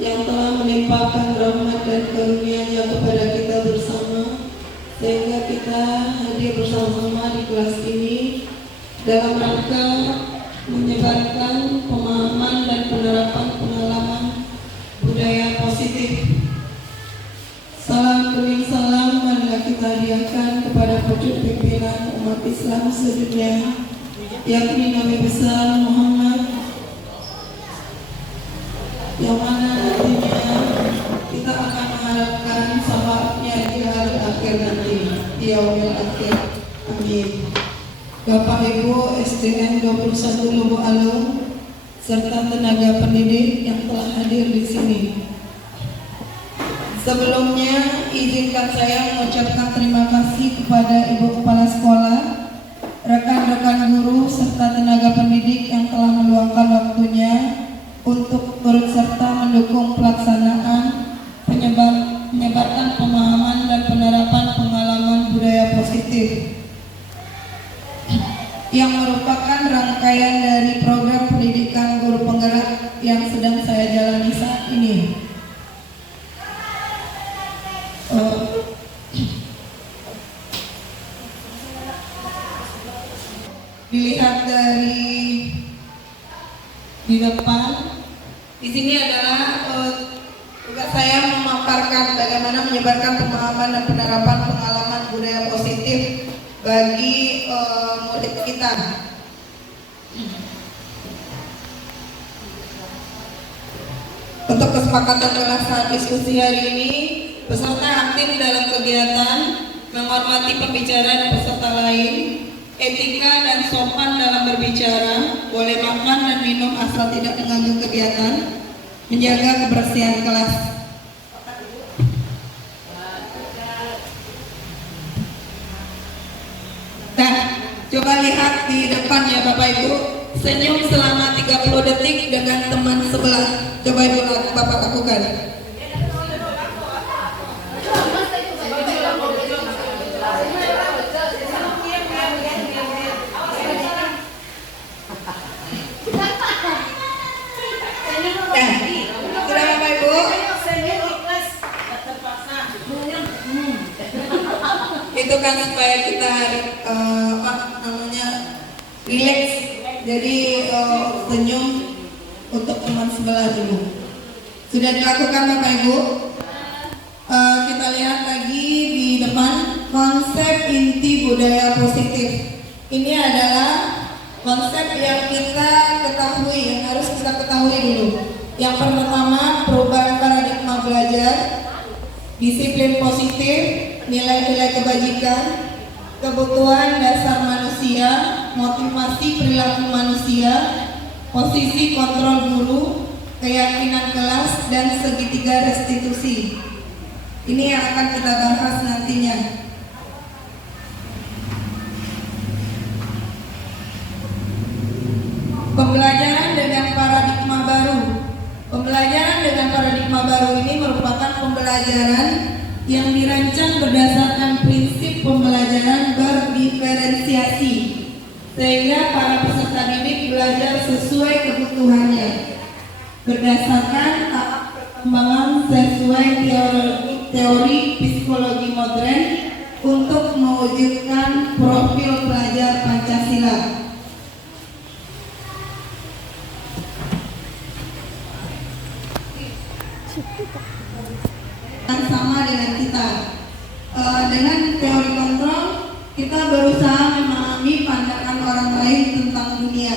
yang telah melimpahkan rahmat dan karunia-Nya kepada kita bersama, sehingga kita hadir bersama-sama di kelas ini dalam rangka menyebarkan pemahaman dan penerapan pengalaman budaya positif. Salam bening salam marilah kita hadiahkan kepada pucuk pimpinan umat Islam sedunia, yakni Nabi besar Muhammad, yang mana nantinya kita akan mengharapkan syafaatnya di hari akhir nanti, di yaumil akhir. Amin. Bapak Ibu SDN 21 Lubuk Alung serta tenaga pendidik yang telah hadir di sini. Sebelumnya izinkan saya mengucapkan terima kasih kepada Ibu Kepala Sekolah, rekan-rekan guru serta tenaga pendidik yang telah meluangkan waktunya untuk turut serta mendukung pelaksanaan penyebarkan pemahaman dan penerapan pengalaman budaya positif yang merupakan rangkaian dari program pendidikan guru penggerak yang sedang saya jalani saat ini. Dilihat dari di depan, di sini adalah tugas saya memaparkan bagaimana menyebarkan pemahaman dan penerapan pengalaman budaya positif bagi murid kita. Untuk kesepakatan dalam saat diskusi hari ini, peserta aktif dalam kegiatan menghormati pembicara dan peserta lain, etika dan sopan dalam berbicara, boleh makan dan minum asal tidak mengganggu kegiatan, menjaga kebersihan kelas. Nah, coba lihat di depan ya Bapak Ibu, senyum selama 30 detik dengan teman sebelah. Coba Ibu Bapak lakukan. Itu kan supaya kita rileks, jadi senyum untuk teman sebelah dulu. Sudah dilakukan Bapak Ibu? Kita lihat lagi di depan konsep inti budaya positif. Ini adalah konsep yang kita ketahui, yang harus kita ketahui dulu. Yang pertama, perubahan paradigma belajar, disiplin positif, nilai-nilai kebajikan, kebutuhan dasar manusia, motivasi perilaku manusia, posisi kontrol guru, keyakinan kelas, dan segitiga restitusi. Ini yang akan kita bahas nantinya. Pembelajaran dengan paradigma baru. Pembelajaran dengan paradigma baru ini merupakan pembelajaran yang dirancang berdasarkan prinsip pembelajaran berdiferensiasi, sehingga para peserta didik belajar sesuai kebutuhannya, berdasarkan tahap perkembangan sesuai teori psikologi modern untuk mewujudkan profil pelajar Pancasila. Yang sama dengan kita, dengan teori kontrol kita berusaha memahami pandangan orang lain tentang dunia.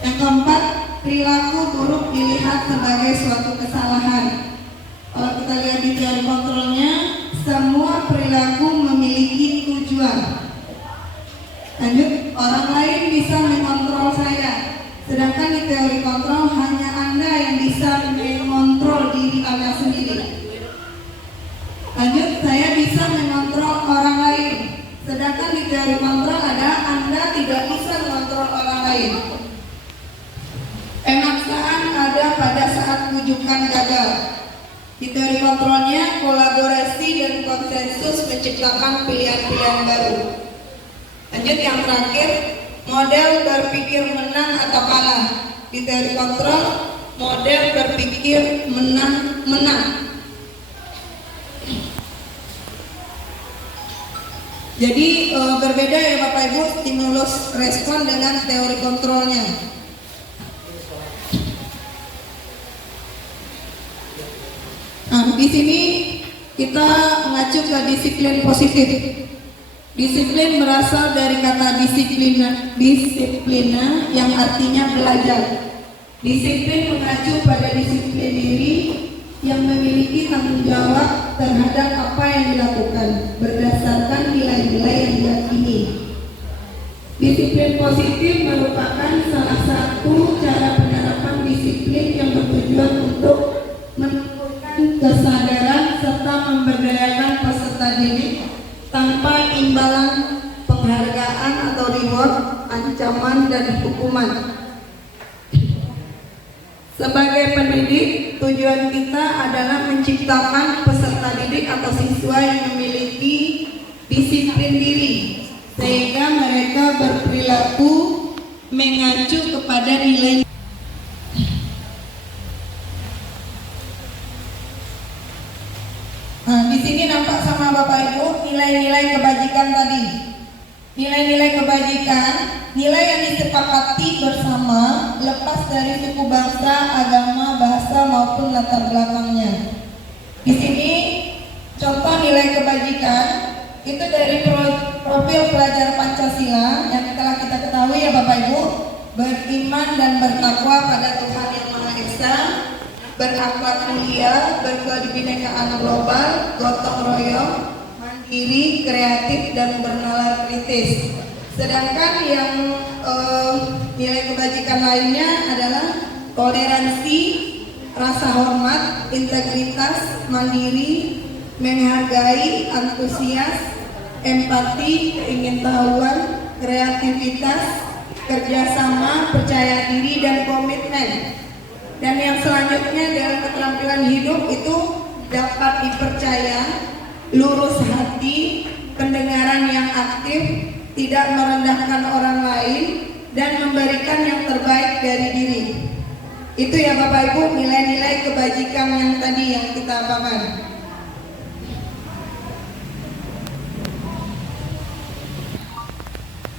Yang keempat, perilaku buruk dilihat sebagai suatu kesalahan. Kalau kita lihat di teori kontrolnya, semua perilaku memiliki tujuan. Lanjut, orang lain bisa mengontrol saya, sedangkan di teori kontrol hanya Anda yang bisa mengontrol diri Anda sendiri. Lanjut, saya bisa mengontrol orang lain, sedangkan di teori kontrol ada Anda tidak bisa mengontrol orang lain. Pemaksaan ada pada saat wujudan gagal. Di teori kontrolnya, kolaborasi dan konsensus menciptakan pilihan-pilihan baru. Lanjut, yang terakhir, model berpikir menang atau kalah. Di teori kontrol, model berpikir menang-menang. Jadi berbeda ya Bapak Ibu stimulus respon dengan teori kontrolnya. Nah, di sini kita mengacu ke disiplin positif. Disiplin berasal dari kata disiplina yang artinya belajar. Disiplin mengacu pada disiplin diri yang memiliki tanggung jawab terhadap apa yang dilakukan berdasarkan nilai-nilai yang diyakini. Disiplin positif merupakan salah satu cara penerapan disiplin yang bertujuan untuk menumbuhkan kesadaran serta memberdayakan peserta didik tanpa imbalan penghargaan atau reward, ancaman dan hukuman. Sebagai pendidik, tujuan kita adalah menciptakan peserta didik atau siswa yang memiliki disiplin diri, sehingga mereka berperilaku mengacu kepada nilai. Nah, di sini nampak sama Bapak Ibu nilai-nilai kebajikan tadi. Nilai-nilai kebajikan, nilai yang disepakati bersama lepas dari suku bangsa, agama, bahasa maupun latar belakangnya. Di sini contoh nilai kebajikan itu dari profil pelajar Pancasila yang telah kita ketahui ya Bapak Ibu, beriman dan bertakwa pada Tuhan Yang Maha Esa, berakhlak mulia, berkebinekaan global, gotong royong, mandiri, kreatif dan bernalar kritis. Sedangkan yang nilai kebajikan lainnya adalah toleransi, rasa hormat, integritas, mandiri, menghargai, antusias, empati, keingintahuan, kreativitas, kerjasama, percaya diri dan komitmen. Dan yang selanjutnya dalam keterampilan hidup itu dapat dipercaya, lurus hati, pendengaran yang aktif, tidak merendahkan orang lain, dan memberikan yang terbaik dari diri. Itu ya Bapak Ibu nilai-nilai kebajikan yang tadi yang kita apakan.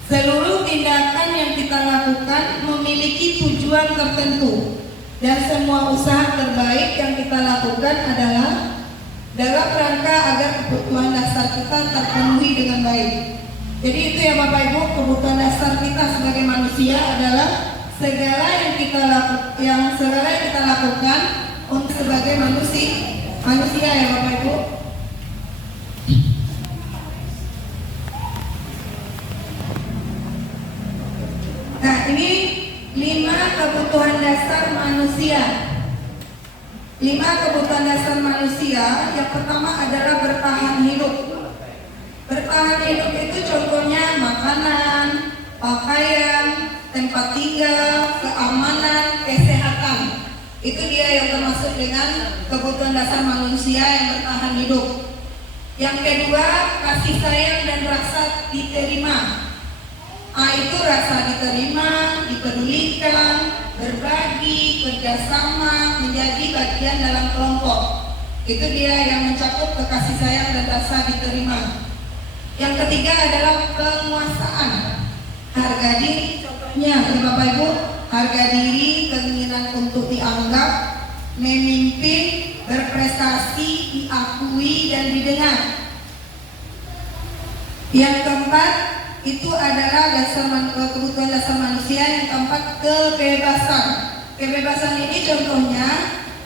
Seluruh tindakan yang kita lakukan memiliki tujuan tertentu. Dan semua usaha terbaik yang kita lakukan adalah dalam rangka agar kebutuhan dasar kita terpenuhi dengan baik. Jadi itu ya Bapak Ibu, kebutuhan dasar kita sebagai manusia adalah segala yang kita lakukan untuk sebagai manusia ya Bapak Ibu. Nah, ini 5 kebutuhan dasar manusia. 5 kebutuhan dasar manusia. Yang pertama adalah bertahan hidup. Bertahan hidup itu contohnya makanan, pakaian, tempat tinggal, keamanan, kesehatan. Itu dia yang termasuk dengan kebutuhan dasar manusia yang bertahan hidup. Yang kedua, kasih sayang dan rasa diterima. Itu rasa diterima, dipedulikan, berbagi, kerjasama, menjadi bagian dalam kelompok. Itu dia yang mencakup kasih sayang dan rasa diterima. Yang ketiga adalah penguasaan. Harga diri, contohnya Bapak Ibu, harga diri, keinginan untuk dianggap, memimpin, berprestasi, diakui dan didengar. Yang keempat itu adalah kebutuhan dasar manusia. Yang keempat, kebebasan. Kebebasan ini contohnya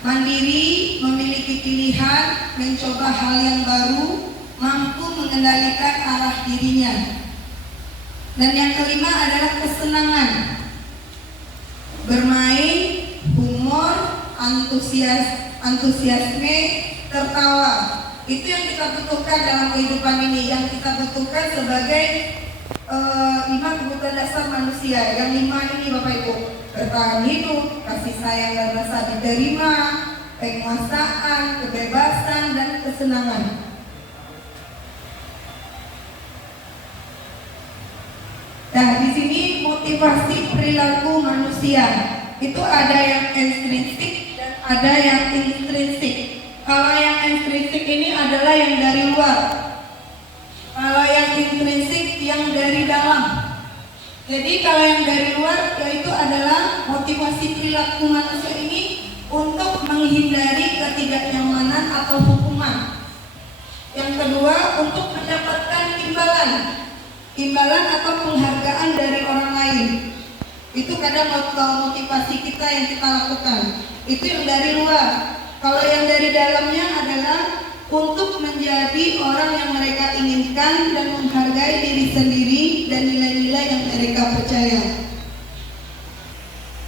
mandiri, memiliki pilihan, mencoba hal yang baru, mampu mengendalikan arah dirinya. Dan yang kelima adalah kesenangan, bermain, humor, antusiasme, tertawa. Itu yang kita butuhkan dalam kehidupan ini, yang kita butuhkan sebagai 5 kebutuhan dasar manusia. Yang 5 ini Bapak Ibu, bertahan hidup, kasih sayang dan rasa diterima, penguasaan, kebebasan dan kesenangan. Nah, di sini motivasi perilaku manusia. Itu ada yang ekstrinsik dan ada yang intrinsik. Kalau yang ekstrinsik ini adalah yang dari luar. Kalau yang intrinsik yang dari dalam. Jadi kalau yang dari luar yaitu adalah motivasi perilaku manusia ini untuk menghindari ketidaknyamanan atau hukuman. Yang kedua, untuk mendapatkan imbalan atau penghargaan dari orang lain. Itu kadang motivasi kita yang kita lakukan. Itu yang dari luar. Kalau yang dari dalamnya adalah untuk menjadi orang yang mereka inginkan dan menghargai diri sendiri dan nilai-nilai yang mereka percaya.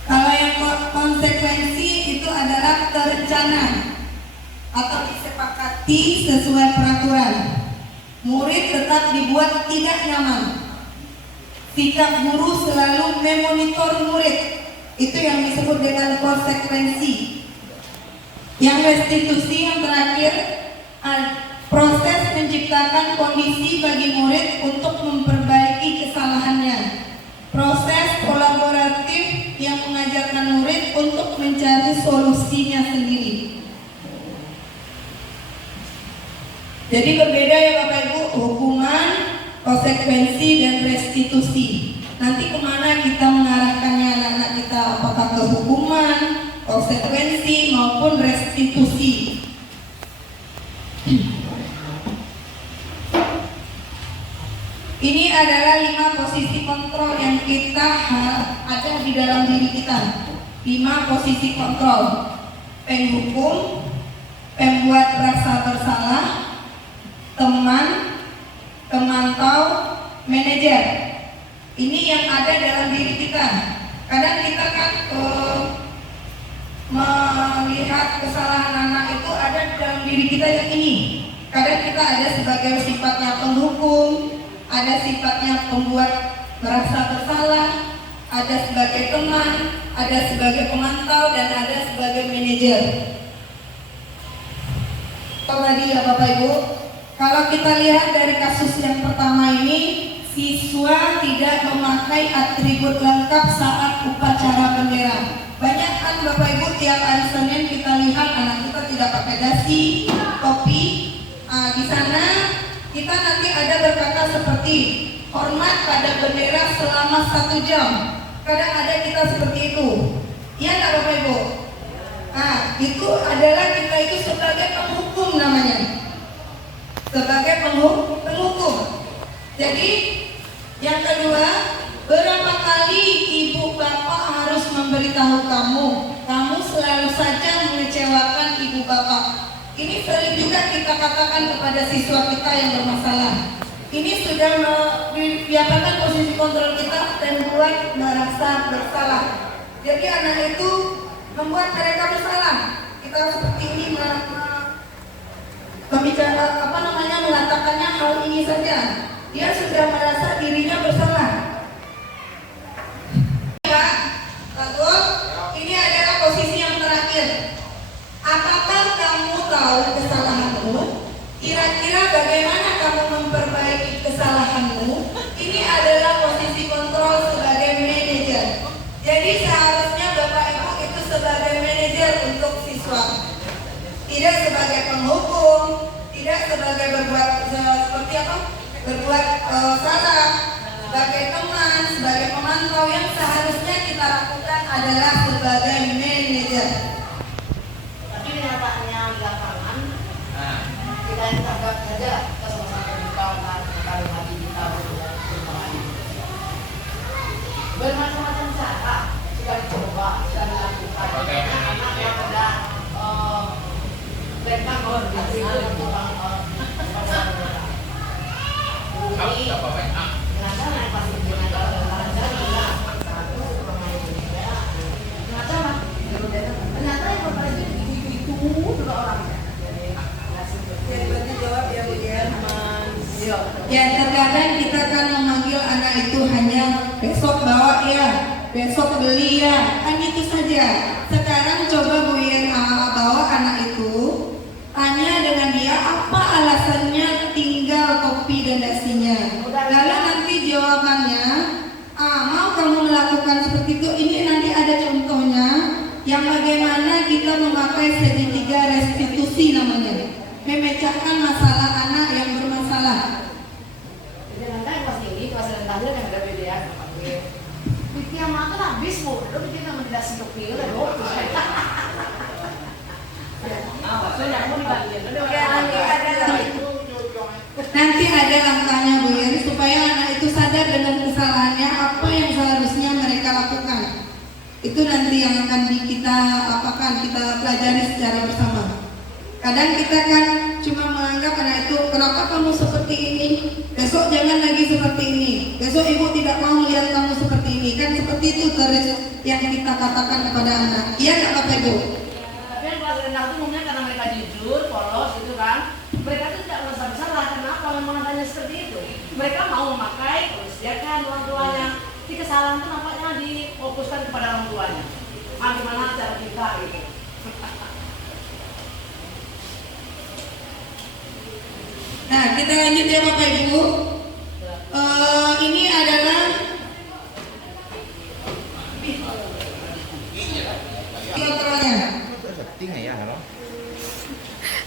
Kalau yang konsekuensi itu adalah terencana atau disepakati sesuai peraturan. Murid tetap dibuat tidak nyaman. Sikap guru selalu memonitor murid. Itu yang disebut dengan konsekuensi. Yang restitusi yang terakhir, proses menciptakan kondisi bagi murid untuk memperbaiki kesalahannya. Proses kolaboratif yang mengajarkan murid untuk mencari solusinya sendiri. Jadi berbeda ya Bapak Ibu, hukuman, konsekuensi, dan restitusi. Nanti kemana kita mengarahkannya anak-anak kita, apakah ke hukuman, konsekuensi, maupun restitusi. Ini adalah 5 posisi kontrol yang kita ada di dalam diri kita. 5 posisi kontrol: penghukum, pembuat rasa bersalah, teman, pemantau, manajer. Ini yang ada dalam diri kita. Kadang kita kan melihat kesalahan anak itu ada di dalam diri kita yang ini. Kadang kita ada sebagai sifatnya penghukum, ada sifatnya pembuat merasa bersalah, ada sebagai teman, ada sebagai pemantau, dan ada sebagai manajer. Tadi ya Bapak Ibu, kalau kita lihat dari kasus yang pertama ini, siswa tidak memakai atribut lengkap saat upacara bendera. Banyak kan Bapak Ibu tiap hari Senin kita lihat anak kita tidak pakai dasi, topi. Di sana kita nanti ada berkata seperti hormat pada bendera selama 1 jam. Kadang ada kita seperti itu. Iya nggak Bapak Ibu? Itu adalah kita itu sebagai penghukum namanya. Sebagai penghukum. Jadi yang kedua, berapa kali ibu bapak harus memberitahu kamu selalu saja mengecewakan ibu bapak. Ini sering juga kita katakan kepada siswa kita yang bermasalah. Ini sudah diapakan posisi kontrol kita dan membuat merasa bersalah. Jadi anak itu membuat mereka bersalah. Kita seperti ini mengatakannya hal ini saja. Dia sudah merasa dirinya bersalah. Bagus. Ini adalah posisi yang terakhir. Apakah kamu tahu kesalahanmu? Kira-kira bagaimana kamu memperbaiki kesalahanmu? Ini adalah posisi kontrol sebagai manajer. Jadi seharusnya Bapak Ibu itu sebagai manajer untuk siswa, tidak sebagai penghukum, tidak sebagai berbuat salah, sebagai teman, sebagai pemantau. Yang seharusnya kita lakukan adalah sebagai manajer. Tapi kenyataannya di lapangan kita yang tanggap saja kesalahan kita kali hati kita bermacam-macam cara sudah dicoba, sudah dilakukan. Anak yang sudah mereka mengorganisasi tukang ini ternyata yang pasti dengan ternyata yang berbeda itu dua orangnya. Berarti jawab ya Bu ya. Ya, terkadang kita kan memanggil anak itu hanya besok bawa ya, besok beli ya, kan itu saja. Sekarang coba Bu Yen bawa anak itu, tanya dengan dia apa alasannya tinggal topi dan dasinya. Lalu nanti jawabannya, mau kamu melakukan seperti itu, ini nanti ada contohnya. pakai segitiga restitusi namanya, memecahkan masalah anak yang bermasalah. Jadi nanti pas ini pas rendah yang ada beda ya. Bikin makan habis bu, lo bikin nama tidak seduk pilih lo. Nanti ada langkahnya Bu ya, supaya anak itu sadar dengan kesalahannya, apa yang seharusnya mereka lakukan. Itu nanti yang akan kita pelajari secara bersama. Kadang kita kan cuma menganggap anak itu, kenapa kamu seperti ini, besok jangan lagi seperti ini, besok ibu tidak mau melihat kamu seperti ini. Kan seperti itu terus yang kita katakan kepada anak. Iya nggak Bapak Ibu? Tapi yang kelas rendah itu umumnya karena mereka jujur, polos gitu kan. Mereka itu tidak merasa bersalah. Kenapa memang adanya seperti itu? Mereka mau memakai, disediakan orang tuanya. Di kesalahan itu nampaknya difokuskan kepada orang tuanya. Gimana cara kita gitu. Nah, kita lanjut ya Bapak Ibu. Ini adalah kontrolnya.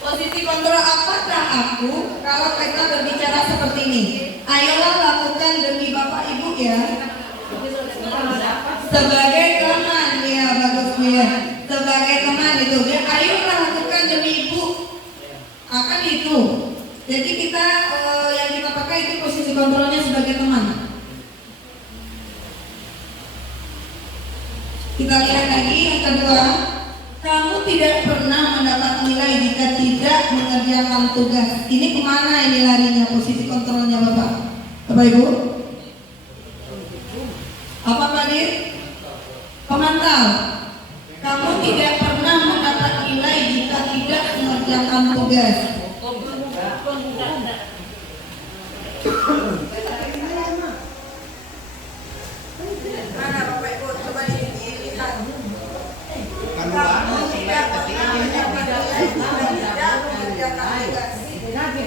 Posisi kontrol apakah aku kalau kita berbicara seperti ini? Ayolah lakukan demi Bapak Ibu ya. Sebagai teman ya, bagus Bu ya. Sebagai teman itu ya. Ayolah lakukan demi Ibu. Akan itu. Jadi kita yang kita pakai itu posisi kontrolnya sebagai teman. Kita lihat lagi yang kedua. Kamu tidak pernah mendapat nilai jika tidak mengerjakan tugas. Ini kemana ini larinya posisi kontrolnya Bapak? Bapak Ibu? Apa tadi? Pemantau. Kamu tidak pernah mendapat nilai jika tidak mengerjakan tugas. Mana Bapak Ibu? Coba dilihat. Kamu tidak pernah mendapat nilai mengerjakan tugas. Nanti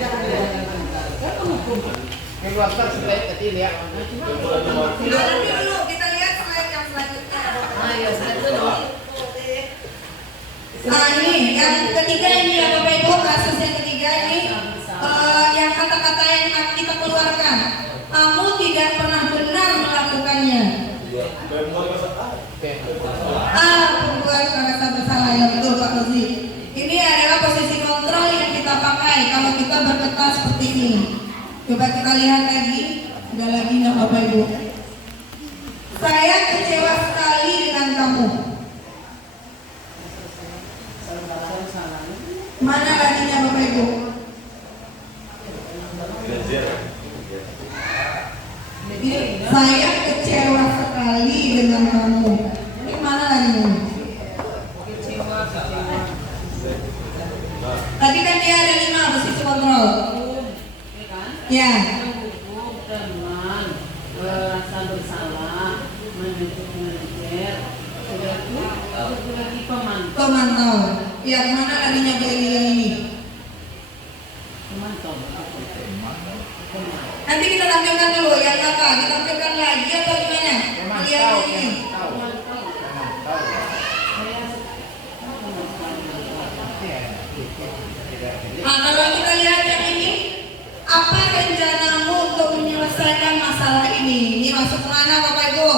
dulu kita lihat slide yang selanjutnya. Ini yang ketiga ini ya Bapak Ibu, kasus yang ketiga ini yang kata-kata yang kita keluarkan. Kamu tidak pernah benar melakukannya. Pembuat merasa bersalah ya, betul Pak Rozi. Ini adalah posisi kontrol yang kita pakai kalau kita berkata seperti ini. Coba kita lihat lagi, ada lagi nggak Bapak Ibu? Saya kecewa sekali dengan kamu. Mana laginya Bapak Ibu? Saya kecewa sekali dengan kamu. Ini mana laginya? Tadi kan dia ada 5 posisi kontrol. Ya. Teman, rasa bersalah, manajer, pemantau. Yang mana larinya yang ini? Pemantau. Nanti kita tampilkan dulu yang apa? Ditampilkan lagi atau gimana? Lihat ini. Nah, kalau kita lihat yang ini, apa rencanamu untuk menyelesaikan masalah ini? Ini masuk mana Bapak Ibu?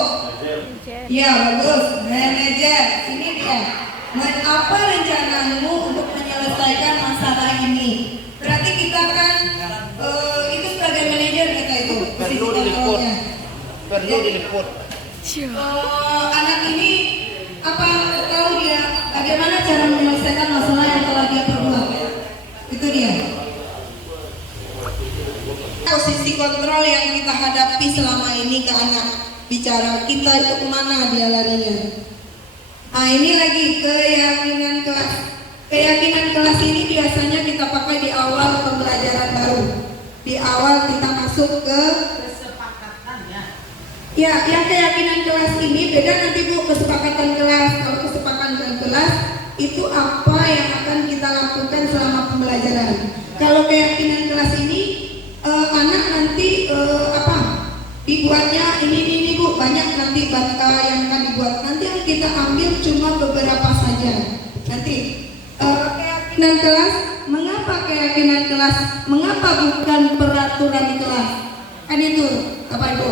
Ya bagus, manajer. Ini dia. Dan apa rencanamu untuk menyelesaikan masalah ini? Berarti kita kan itu sebagai manajer kita itu. Perlu diliput. Anak ini apa tahu dia bagaimana cara menyelesaikan masalah yang telah dia perbuat? Itu dia. Posisi kontrol yang kita hadapi selama ini ke anak, bicara kita itu kemana dia larinya. Nah ini lagi keyakinan kelas. Keyakinan kelas ini biasanya kita pakai di awal pembelajaran baru. Di awal kita masuk ke kesepakatannya. Ya, yang keyakinan kelas ini beda nanti Bu, kesepakatan kelas. Kalau kesepakatan kelas itu apa yang akan kita lakukan selama pembelajaran. Kalau keyakinan kelas ini anak nanti dibuatnya ini Bu, banyak nanti yang akan dibuat. Nanti yang kita ambil cuma beberapa saja. Nanti Keyakinan kelas, mengapa keyakinan kelas? Mengapa bukan peraturan kelas? Kan itu, Bapak Ibu.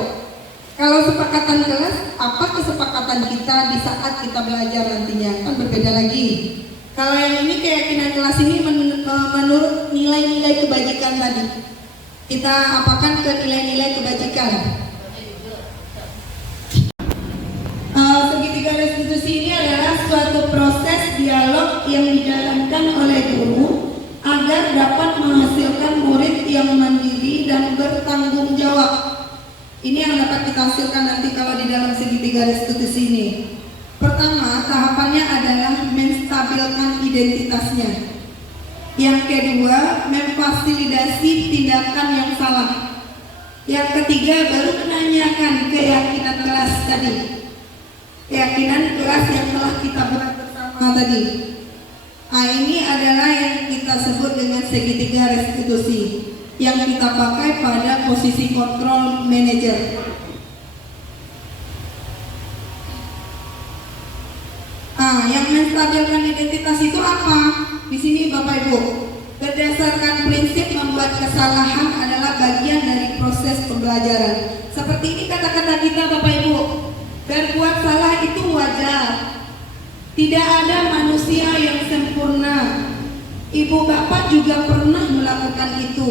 Kalau sepakatan kelas, apa kesepakatan kita di saat kita belajar nantinya? Kan berbeda lagi. Kalau yang ini keyakinan kelas ini menurut nilai-nilai kebajikan tadi. Kita apakan ke nilai-nilai kebajikan. Segitiga restitusi ini adalah suatu proses dialog yang dijalankan oleh guru agar dapat menghasilkan murid yang mandiri dan bertanggung jawab. Ini yang dapat kita hasilkan nanti kalau di dalam segitiga restitusi ini. Pertama, tahapannya adalah menstabilkan identitasnya. Yang kedua, memfasilitasi tindakan yang salah. Yang ketiga, baru menanyakan keyakinan kelas tadi. Keyakinan kelas yang telah kita buat bersama tadi. Nah, ini adalah yang kita sebut dengan segitiga restitusi yang kita pakai pada posisi kontrol manager. Yang menstabilkan identitas itu apa? Di sini Bapak Ibu, berdasarkan prinsip membuat kesalahan adalah bagian dari proses pembelajaran. Seperti ini kata-kata kita Bapak Ibu, berbuat salah itu wajar. Tidak ada manusia yang sempurna. Ibu bapak juga pernah melakukan itu.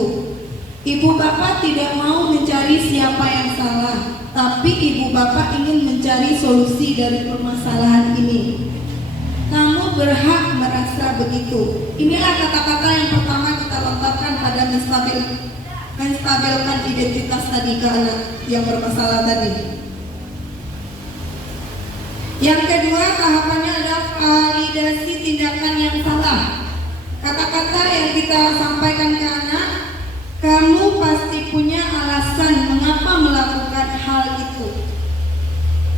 Ibu bapak tidak mau mencari siapa yang salah, tapi ibu bapak ingin mencari solusi dari permasalahan ini. Kamu berhak merasa begitu. Inilah kata-kata yang pertama kita lontarkan pada menstabilkan identitas tadi ke anak yang bermasalah tadi. Yang kedua, tahapannya adalah validasi tindakan yang salah. Kata-kata yang kita sampaikan ke anak, kamu pasti punya alasan mengapa melakukan hal itu.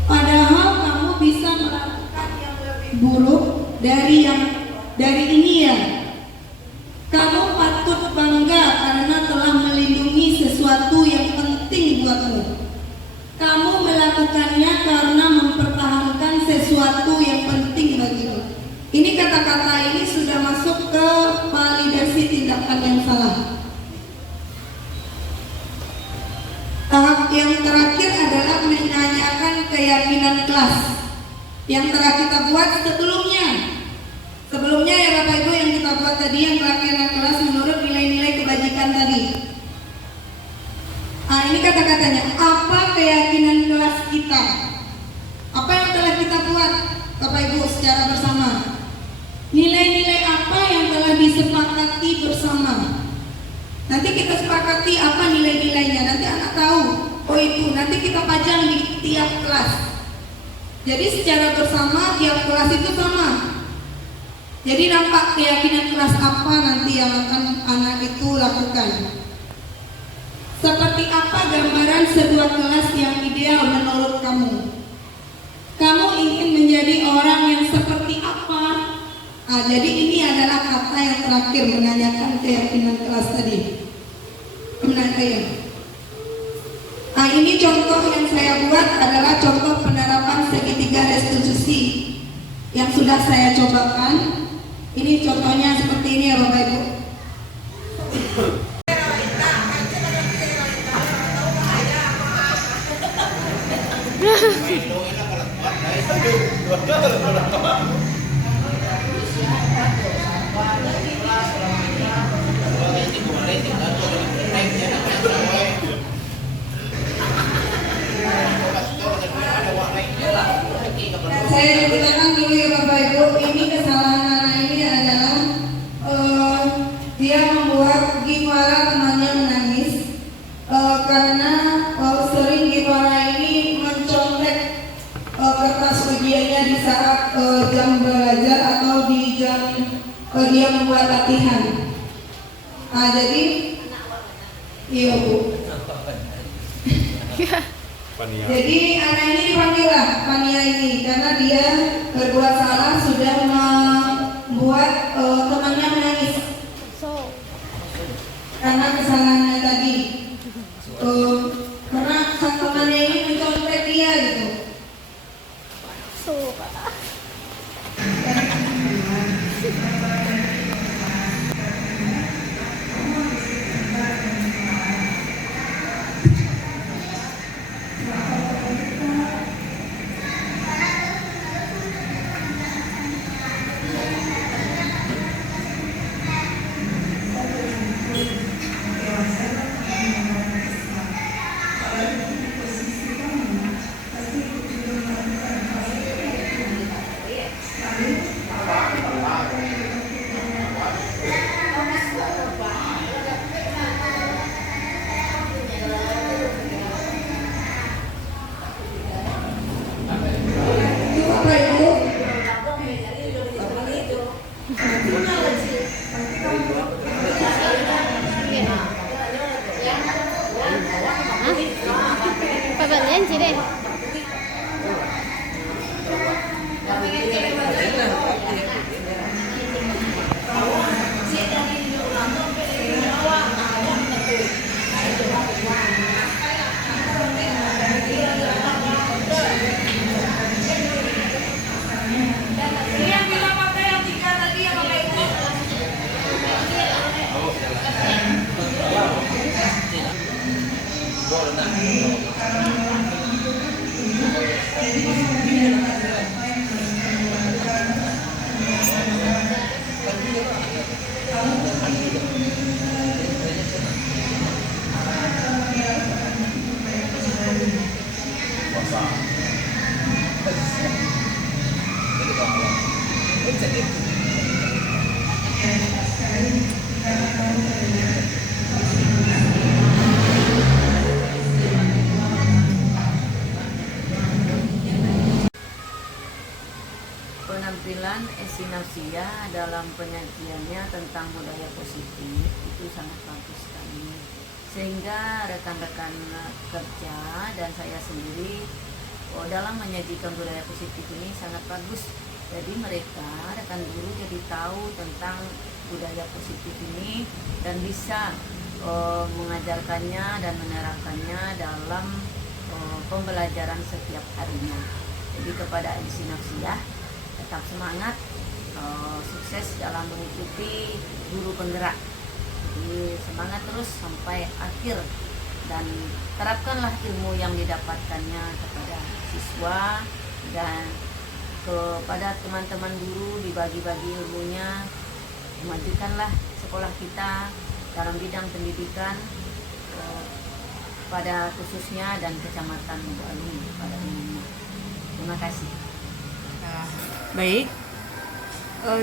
Padahal kamu bisa melakukan yang lebih buruk dari ini ya. Kamu patut bangga karena telah melindungi sesuatu yang penting buatmu. Kamu melakukannya karena mempertahankan sesuatu yang penting bagimu. Ini kata-kata ini sudah masuk ke validasi tindakan yang salah. Tahap yang terakhir adalah menanyakan keyakinan kelas yang telah kita buat sebelumnya. Sebelumnya ya Bapak Ibu yang kita buat tadi yang keyakinan kelas menurut nilai-nilai kebajikan tadi. Ini kata-katanya, apa keyakinan kelas kita? Apa yang telah kita buat Bapak Ibu secara bersama? Nilai-nilai apa yang telah disepakati bersama? Nanti kita sepakati apa nilai-nilainya. Nanti anak tahu, oh itu nanti kita pajang di tiap kelas. Jadi secara bersama tiap kelas itu sama. Jadi nampak keyakinan kelas apa nanti yang akan anak itu lakukan. Seperti apa gambaran sebuah kelas yang ideal menurut kamu? Kamu ingin menjadi orang yang seperti apa? Jadi ini adalah kata yang terakhir menanyakan keyakinan kelas tadi. Ini contoh yang saya buat adalah contoh penerapan segitiga restitusi yang sudah saya cobakan. Ini contohnya seperti ini ya Bapak Ibu. Saya ceritakan dulu ya Bapak Ibu, ini kesalahan anak ini adalah dia membuat Gimara temannya menangis karena sering Gimara ini mencontek kertas ujiannya di saat jam belajar atau di jam dia membuat latihan. Jadi iya Bu. Jadi anak ini dipanggil lah Pania ini karena dia berbuat salah sudah membuat temannya menangis karena kesalahannya tadi. Karena sang temannya ini mencontek dia gitu. Penampilan Esi Nafsia dalam penyajiannya tentang budaya positif itu sangat bagus sekali, sehingga rekan-rekan kerja dan saya sendiri dalam menyajikan budaya positif ini sangat bagus. Jadi mereka, rekan guru, jadi tahu tentang budaya positif ini dan bisa mengajarkannya dan menerapkannya dalam pembelajaran setiap harinya. Jadi kepada Esi Nafsia, tetap semangat, sukses dalam mengikuti guru penggerak. Jadi semangat terus sampai akhir dan terapkanlah ilmu yang didapatkannya kepada siswa dan kepada teman-teman guru, dibagi-bagi ilmunya. Memajukanlah sekolah kita dalam bidang pendidikan pada khususnya dan kecamatan Balung pada umumnya. Terima kasih. Baik,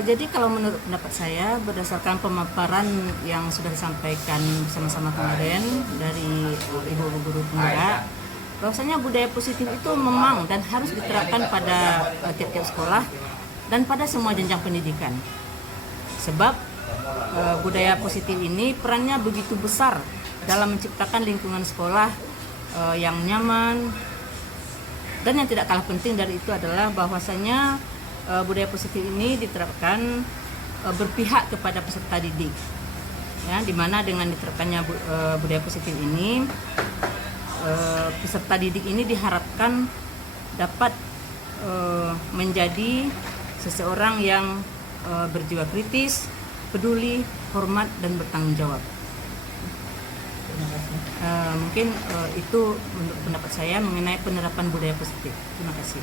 jadi kalau menurut pendapat saya, berdasarkan pemaparan yang sudah disampaikan sama-sama kemarin dari ibu guru penggerak, bahwasanya budaya positif itu memang dan harus diterapkan pada tiap-tiap sekolah dan pada semua jenjang pendidikan. Sebab budaya positif ini perannya begitu besar dalam menciptakan lingkungan sekolah yang nyaman. Dan yang tidak kalah penting dari itu adalah bahwasanya budaya positif ini diterapkan berpihak kepada peserta didik, ya, dimana dengan diterapkannya budaya positif ini peserta didik ini diharapkan dapat menjadi seseorang yang berjiwa kritis, peduli, hormat, dan bertanggung jawab. Mungkin itu menurut pendapat saya mengenai penerapan budaya positif. Terima kasih.